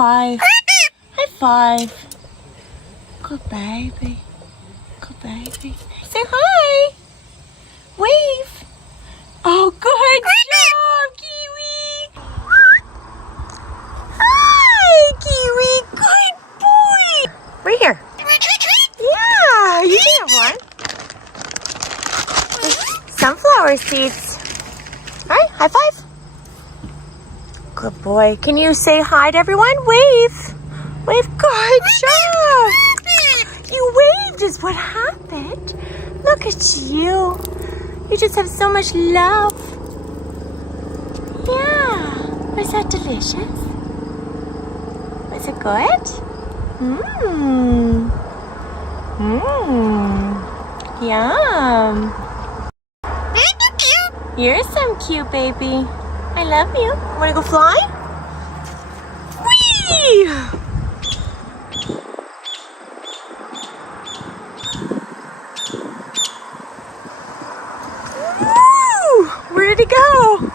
five. High five. Good baby. Good baby. Say hi. Wave. Oh, good job, Kiwi. Hi, Kiwi. Good boy. Right here. Yeah, you can have one. Sunflower seeds. All right, high five. Good boy. Can you say hi to everyone? Wave. Wave. Good job. You waved is what happened. Look at you. You just have so much love. Yeah. Was that delicious? Was it good? Mmm. Mmm. Yum. You're some cute baby. I love you. Wanna go fly? Whee! Woo! Where did he go?